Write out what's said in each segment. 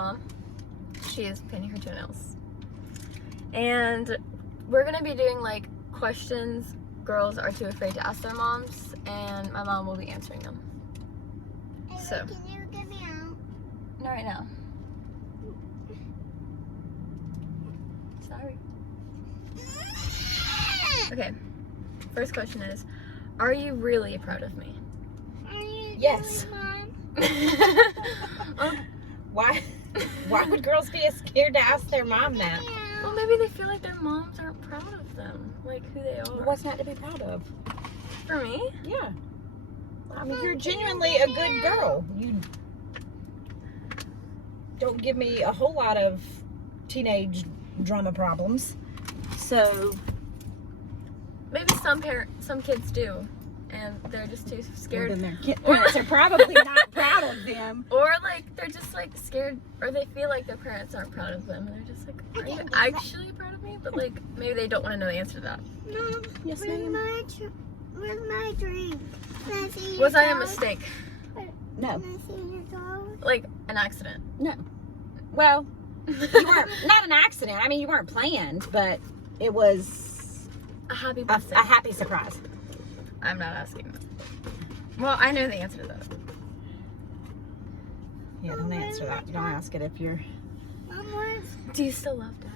mom. She is painting her toenails. And we're going to be doing, like, questions girls are too afraid to ask their moms, and my mom will be answering them. So. Can you get me out? Not right now. Sorry. Okay. First question is, are you really proud of me? Are you Yes. Mom? Why would girls be scared to ask their mom that? Well, maybe they feel like their moms aren't proud of them, like who they are. What's not to be proud of? For me? Yeah. I mean, you're genuinely a good girl. You don't give me a whole lot of teenage drama problems. So Maybe some kids do, and they're just too scared. then their parents are probably not proud of them. Or like they're just like scared, or they feel like their parents aren't proud of them, and they're just like, are you actually proud of me? But like maybe they don't want to know the answer to that. Mom, Yes, where's ma'am. where's my drink? Can I see your Was I a dog? mistake? No. Can I see your dog? Like an accident? No. Well, you weren't, not an accident. I mean, you weren't planned, but it was A happy a birthday. happy surprise. I'm not asking that. Well, I know the answer to that. Yeah, don't answer that. Don't ask it if you're... Mom, where's Do you still love Dad?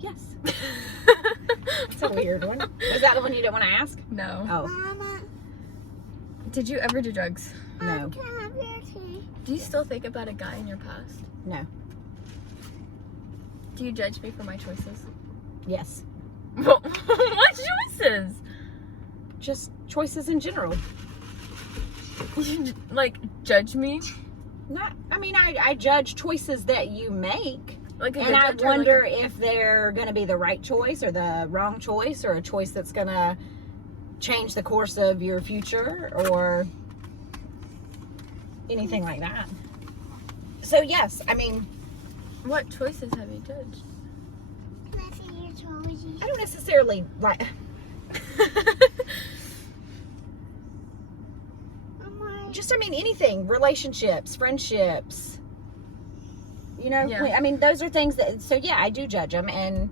Yes. It's a weird one. Is that the one you don't want to ask? No. Oh, Mama? Did you ever do drugs? no. Can I have your tea? Do you still think about a guy in your past? No. Do you judge me for my choices? Yes. What choices? Just choices in general. Like, judge me? Not, I mean, I judge choices that you make. Like a And good I judge or wonder like if they're going to be the right choice or the wrong choice or a choice that's going to change the course of your future or anything like that. So, yes, I mean, what choices have you judged? Can I see your toys? I don't necessarily like... Mama, Just, I mean, anything. Relationships, friendships. You know, Yeah. I mean, those are things that... So, yeah, I do judge them and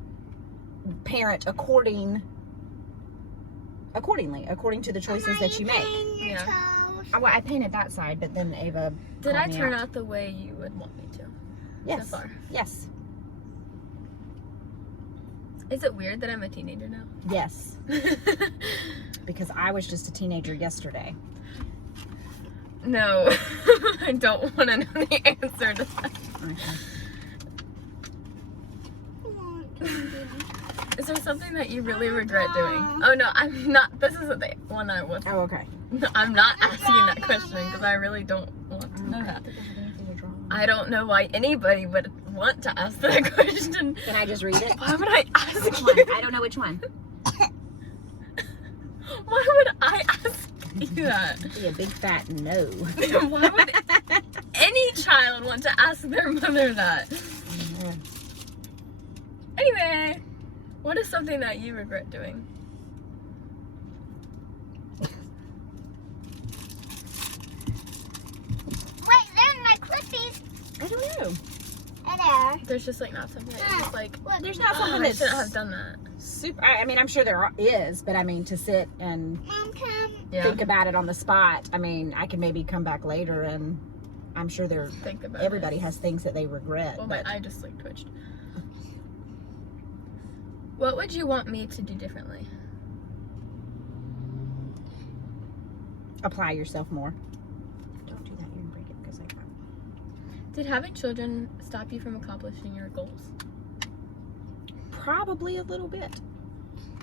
parent accordingly, according to the choices that you make. Your Yeah. toes. Well, I painted that side, but then Ava Did called I me turn out the way you would want me to? Yes. So far. Yes. Is it weird that I'm a teenager now? Yes. Because I was just a teenager yesterday. No. I don't want to know the answer to that. Okay. Come on, Candy. Is there something that you really regret doing? Oh no, I'm not. This isn't the one I was. Oh, okay. No, I'm not asking that question because I really don't want to know that. I don't know why anybody would want to ask that question. Can I just read it? Why would I ask Which one? you? I don't know which one. Why would I ask you that? Be a big fat no. Why would any child want to ask their mother that? Anyway, what is something that you regret doing? Wait, there's my clippies. I don't know. There. There's just like not something that you're just like, Look, There's not oh, something I that's shouldn't have done that. super. I mean, I'm sure there is, but I mean, to sit and Mom, come. Yeah, think about it on the spot. I mean, I can maybe come back later, and I'm sure think about everybody it. has things that they regret. Well, but my eye just like twitched. What would you want me to do differently? apply yourself more. Don't do that. You're gonna break it because I can't. Did having children stop you from accomplishing your goals? Probably a little bit.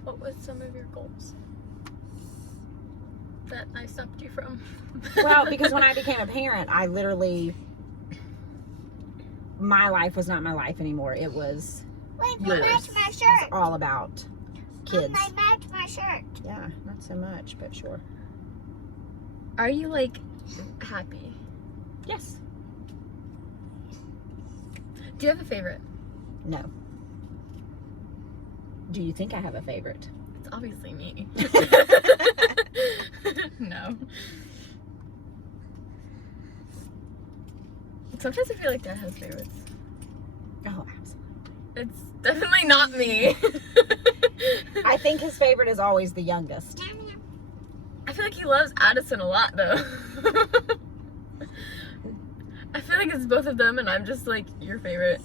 What was some of your goals that I stopped you from? Well, because when I became a parent, I literally, my life was not my life anymore. It was Wait, they yours. match my It's shirt. all about kids. Mom, they match my shirt. Yeah, not so much, but sure. Are you like happy? Yes. Do you have a favorite? No. Do you think I have a favorite? It's obviously me. No. Sometimes I feel like Dad has favorites. It's definitely not me. I think his favorite is always the youngest. I feel like he loves Addison a lot, though. I feel like it's both of them, and I'm just like your favorite.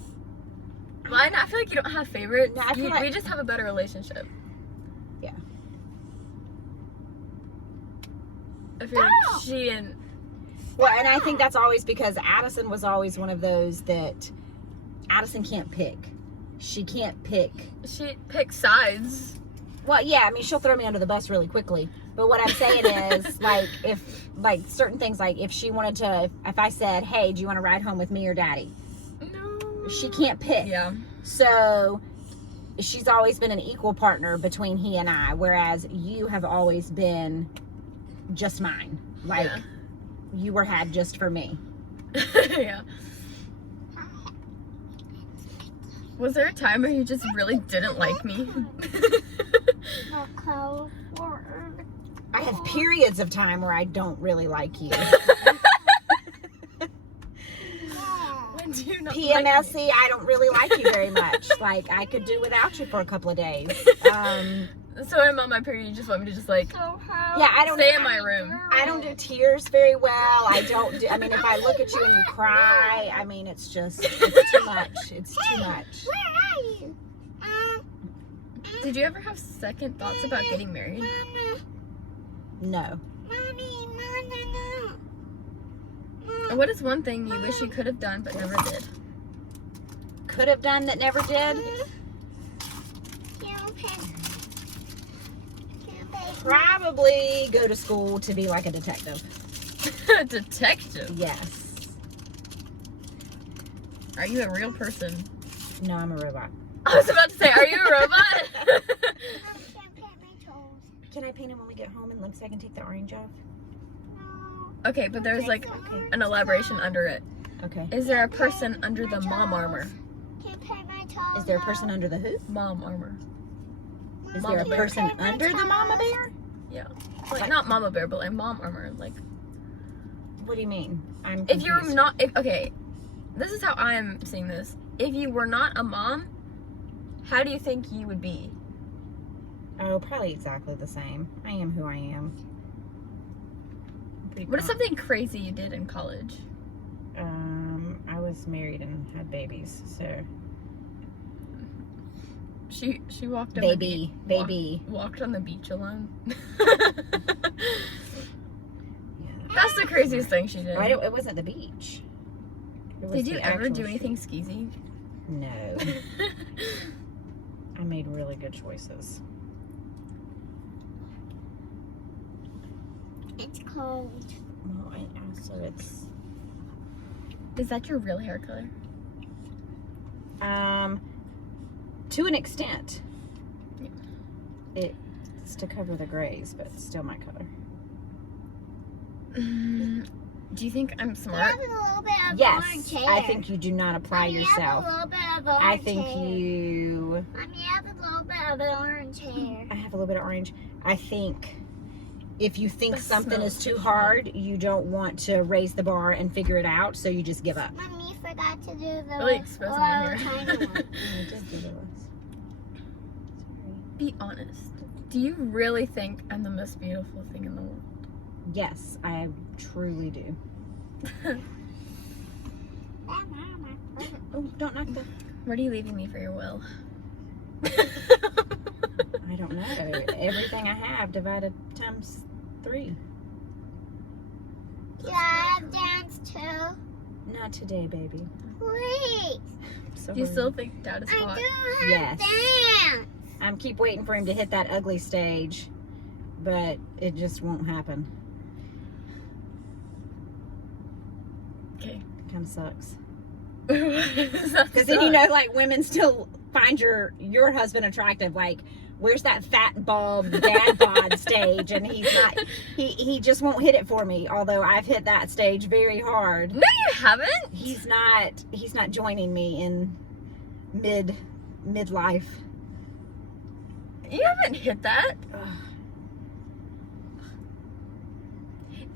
Well, I feel like you don't have favorites. No, I feel like we just have a better relationship. Yeah. I feel like she and Well, and I think that's always because Addison was always one of those that Addison can't pick. She can't pick. she picks sides. Well, yeah, I mean, she'll throw me under the bus really quickly. But what I'm saying is, like, if, like, certain things, like, if she wanted to, if I said, hey, do you want to ride home with me or daddy? No. She can't pick. Yeah. So, she's always been an equal partner between he and I, whereas you have always been just mine. Like, Yeah. you were had just for me. Yeah. Was there a time where you just really didn't like me? I have periods of time where I don't really like you. When do you not PMSC, like me? I don't really like you very much. Like, I could do without you for a couple of days. So when I'm on my period, you just want me to just like Yeah, I don't stay in my room. I don't do tears very well. I don't do, I mean, if I look at you and you cry, I mean, it's just, it's too much. It's too much. Where are you? Did you ever have second thoughts about getting married? Mama, No. Mommy, no. And what is one thing you wish you could have done but never did? Could have done that never did? Probably go to school to be like a detective. Detective? Yes. Are you a real person? No, I'm a robot. I was about to say, are you a robot? Can I paint him when we get home and so I can take the orange off? Okay, but there's like an elaboration under it. Okay. Is there a person under the mom armor? Is there a person under the who? Mom armor. Is there a Mama person under the mama bear? Yeah. Like not mama bear, but like mom armor. Like What do you mean? I'm if you're confused. not, okay, this is how I'm seeing this. If you were not a mom, how do you think you would be? Oh, probably exactly the same. I am who I am. What is something crazy you did in college? I was married and had babies, so. She walked on Baby. walked on the beach alone. Yeah. That's the craziest thing she did. It wasn't the beach. It was Did you the ever actual do anything skeezy? No. I made really good choices. It's cold. Well, I also it's Is that your real hair color? to an extent. Yeah. It's to cover the grays, but it's still my color. Do you think I'm You smart? have a little bit of Yes, orange hair. I think you do not apply You yourself. have a little bit of orange I think hair. you. You have a little bit of orange hair. I have a little bit of orange. I think if you think That something is smells too so hard, you don't want to raise the bar and figure it out, so you just give up. Mommy, you forgot to do the Really exposing my hair. tiny one. I did do this. Be honest. Do you really think I'm the most beautiful thing in the world? Yes, I truly do. Oh, don't knock the. What are you leaving me for your will? I don't know. Everything I have divided times 3. Yeah, I have dance too. Not today, baby. Please. So Do you still think Dad is I hot? do have Yes. dance. I'm keep waiting for him to hit that ugly stage, but it just won't happen. Okay. Kind of sucks. Because Because then you know, like women still find your husband attractive. Like, where's that fat bald dad bod stage? And he's not. He just won't hit it for me. Although I've hit that stage very hard. No, you haven't. He's not joining me in midlife. You haven't hit that. Ugh.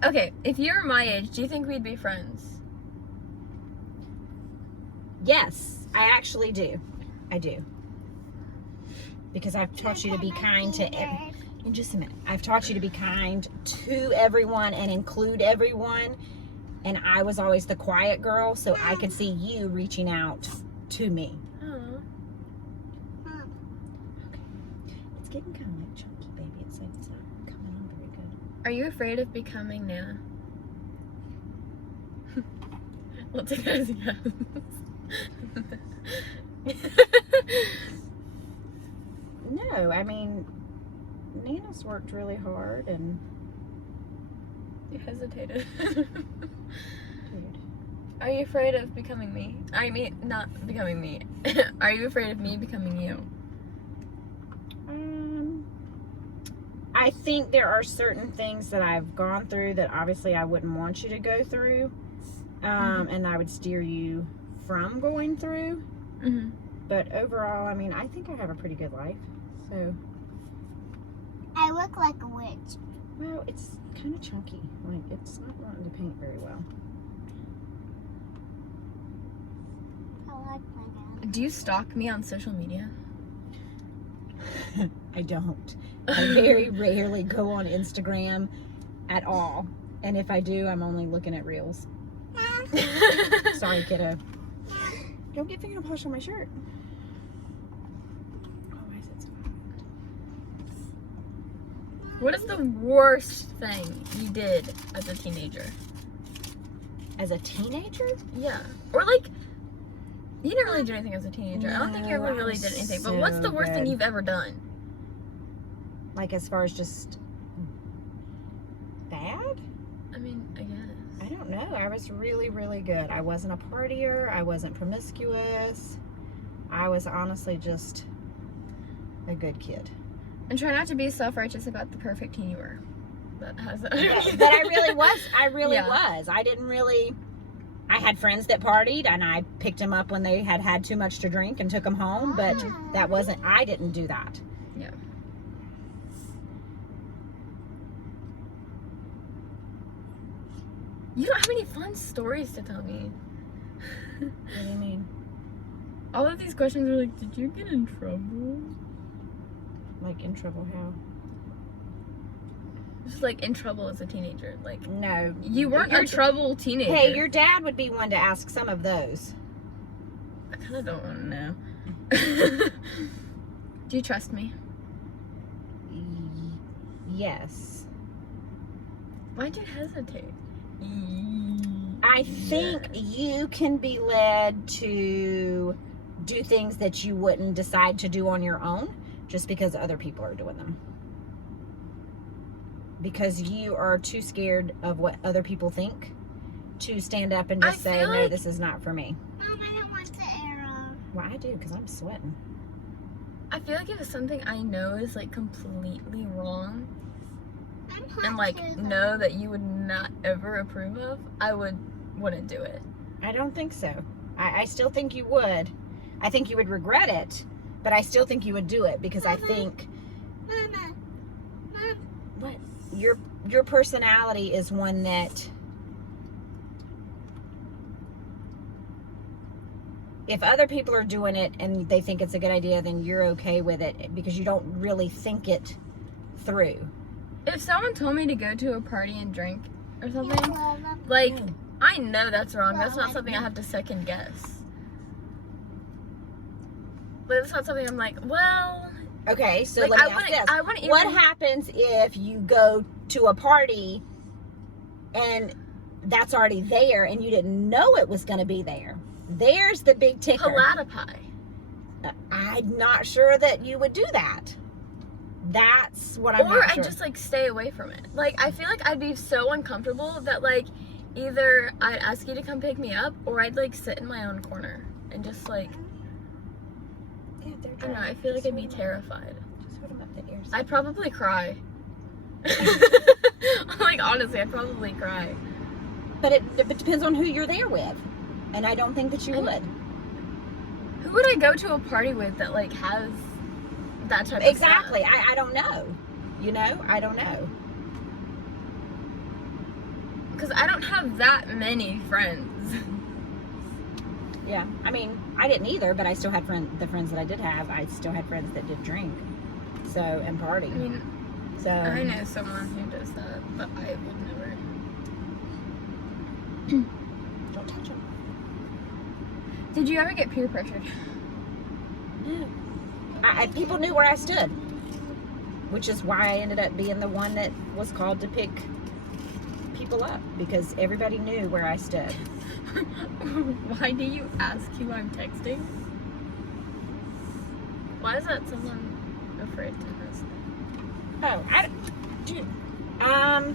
Okay, if you were my age, do you think we'd be friends? Yes, I actually do. I do. Because I've taught you to be kind to in just a minute. I've taught you to be kind to everyone and include everyone. And I was always the quiet girl, so I could see you reaching out to me. Oh. It's getting kind of like chunky, baby. It's like it's not coming on very good. Are you afraid of becoming Nana? Let's take that as a yes. No, I mean, Nana's worked really hard and... You hesitated. Dude. Are you afraid of becoming me? I mean, not becoming me. Are you afraid of me becoming you? I think there are certain things that I've gone through that obviously I wouldn't want you to go through. And I would steer you from going through. Mm-hmm. But overall, I mean, I think I have a pretty good life. So, I look like a witch. well, it's kind of chunky. Like, it's not wanting to paint very well. I like my dad. Do you stalk me on social media? I don't. I very rarely go on Instagram at all. And if I do, I'm only looking at reels. Sorry, kiddo. Don't get finger polish on my shirt. Oh, why is it so hot? What is the worst thing you did as a teenager? As a teenager? Yeah. Or like, you didn't really do anything as a teenager. I don't think you No, ever I really was did anything. But what's the so worst thing good. you've ever done? Like, as far as just bad? I mean, I guess. I don't know. I was really, really good. I wasn't a partier. I wasn't promiscuous. I was honestly just a good kid. And try not to be self-righteous about the perfect teen you were. That has But I really was. I really Yeah. was. I didn't really... I had friends that partied, and I picked them up when they had too much to drink and took them home, but that wasn't... I didn't do that. Yeah. You don't have any fun stories to tell me. What do you mean? All of these questions are like, did you get in trouble? Like, in trouble how? Just like in trouble as a teenager. Like, No. you weren't a trouble teenager. Hey, your dad would be one to ask some of those. I kind of don't want to know. Do you trust me? Yes. Why'd you hesitate? I think you can be led to do things that you wouldn't decide to do on your own just because other people are doing them. Because you are too scared of what other people think to stand up and just I say, feel no, like- this is not for me. Mom, I don't want the arrow. Well, I do because I'm sweating. I feel like if it's something I know is like completely wrong I'm hot and like too, know that you would not ever approve of, I wouldn't do it. I don't think so. I still think you would. I think you would regret it, but I still think you would do it because I think Mama. Mom. what your personality is one that if other people are doing it and they think it's a good idea, then you're okay with it because you don't really think it through. If someone told me to go to a party and drink or something, Well, like, No. I know that's wrong. That's Well, not something I have to second guess. But it's not something I'm like, well, Okay, so like, let me I ask wouldn't, this. I wouldn't even. What happens if you go to a party and that's already there and you didn't know it was going to be there? There's the big ticker. Platypi. I'm not sure that you would do that. That's what I'm Or not I'd sure. just like stay away from it. Like, I feel like I'd be so uncomfortable that like either I'd ask you to come pick me up or I'd like sit in my own corner and just like, Yeah, they're I don't know, dry. I feel like Just I'd be hold 'em up. terrified. Just hold 'em up the ears. I'd probably cry. Like, honestly, I'd probably cry. But it depends on who you're there with. And I don't think that you I- would. Who would I go to a party with that like has that type Exactly. of stuff? I don't know. You know? I don't know. Because I don't have that many friends. Yeah. I mean, I didn't either, but I still had the friends that I did have. I still had friends that did drink, and party. I mean, So I know someone who does that, but I would never. don't touch them. Did you ever get peer pressured? No. People knew where I stood, which is why I ended up being the one that was called to pick people up, because everybody knew where I stood. Why do you ask who I'm texting? Why is that someone afraid to ask? Oh, dude, I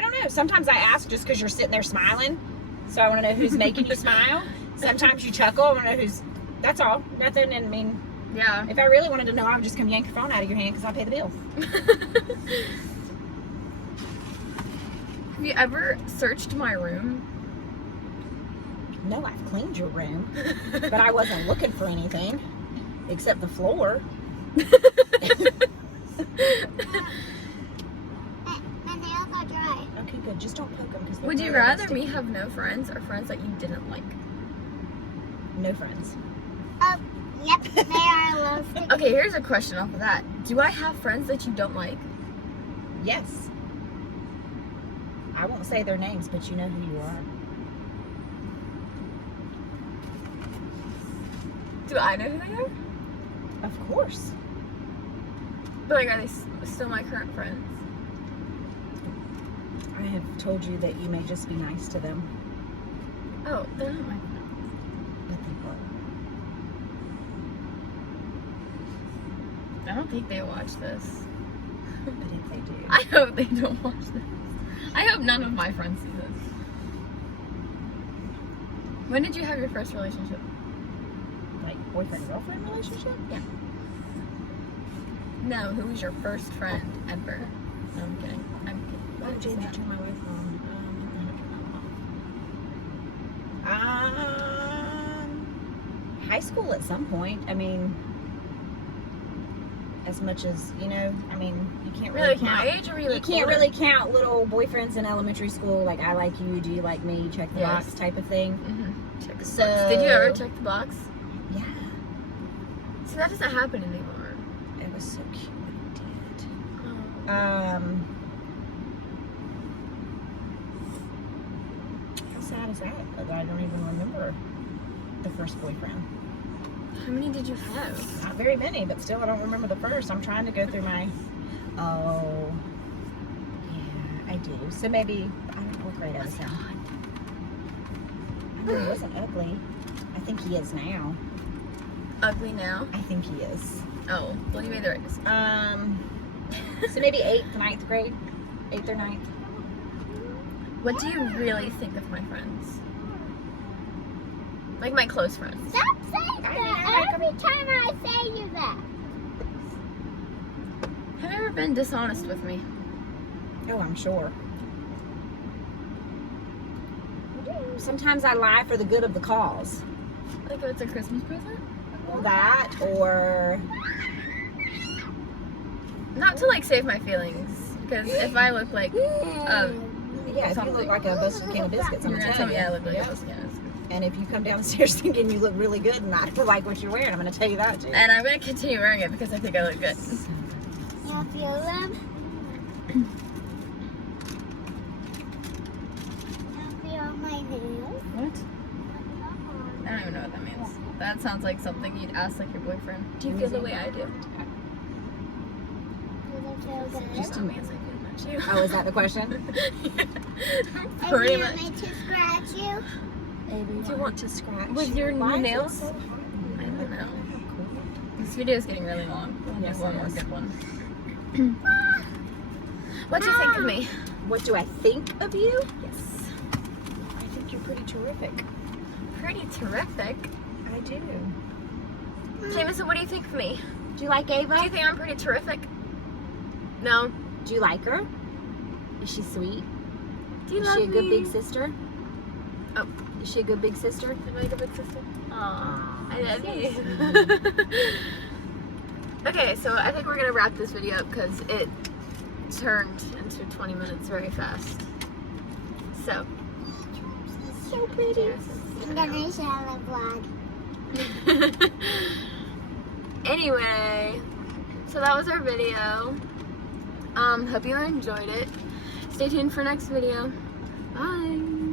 don't know. Sometimes I ask just because you're sitting there smiling, so I want to know who's making you smile. Sometimes you chuckle. I want to know who's. That's all. Nothing. And I mean, Yeah. if I really wanted to know, I would just come yank your phone out of your hand because I'll pay the bill. Have you ever searched my room? No, I've cleaned your room, but I wasn't looking for anything except the floor. My nails are dry. Okay, good. Just don't poke them. Because Would you rather me have no friends or friends that you didn't like? No friends. Oh, yep, they are a little sticky. Okay, here's a question off of that. Do I have friends that you don't like? Yes. I won't say their names, but you know who you are. Do I know who they are? Of course. But like, are they still my current friends? I have told you that you may just be nice to them. Oh, they're not my friends. But they were. I don't think they watch this. But if they do. I hope they don't watch this. I hope none of my friends see this. When did you have your first relationship? Like boyfriend-girlfriend relationship? Yeah. No, who was your first friend ever? No, I'm kidding. I'm kidding. Why did you turn my wife on? High school at some point. I mean, as much as, you know, I mean, you can't really Really, count. my age or really? You can't really count little boyfriends in elementary school, like I like you, do you like me, check the Yes. box type of thing. Mm-hmm. Check the So- box. Did you ever check the box? Yeah, See, that doesn't happen anymore. it was so cute when it did. Oh. How sad is that? That I don't even remember the first boyfriend. How many did you have? Not very many, but still I don't remember the first. I'm trying to go through my, oh, yeah, I do. So maybe, I don't know what grade I was in. I mean, he wasn't ugly. I think he is now. Ugly now? I think he is. Oh, well, you made the right decision. So maybe 8th, 9th grade? 8th or 9th? What do you really think of my friends? Like my close friends. Stop saying I that mean, I like every time I say you that. Have you ever been dishonest with me? Oh, I'm sure. Sometimes I lie for the good of the cause. Like if it's a Christmas present? That, or Not to like save my feelings, because if I look like yeah, if you something. look like a busted can of biscuits, I'm you're gonna gonna tell tell you. me I look like Yeah. a biscuit. And if you come downstairs thinking you look really good and I don't like what you're wearing, I'm gonna tell you that too. And I'm gonna continue wearing it because I think I look good. You feel them? You feel my nails? What? I don't even know what that means. That sounds like something you'd ask like your boyfriend. Do you feel the way I do? Do they feel good? Just to means I feel about you. Oh, is that the question? Pretty And you much. want me to scratch you? Maybe Do you want to scratch with your Why is it nails? so hot? I don't know. This video is getting really long. We'll Yes, do one it more is. good one. What do you think of me? What do I think of you? Yes. I think you're pretty terrific. Pretty terrific. I do. Jamison, what do you think of me? Do you like Ava? Do you think I'm pretty terrific? No. Do you like her? Is she sweet? Do you Is love she a good me? big sister? Oh. Is she a good big sister? Am I a big sister? Aw, I love so you. sweet. Okay, so I think we're gonna wrap this video up because it turned into 20 minutes very fast. So, So pretty. Jamison. I'm gonna share a vlog. Anyway, so that was our video. Hope you enjoyed it. Stay tuned for next video. Bye.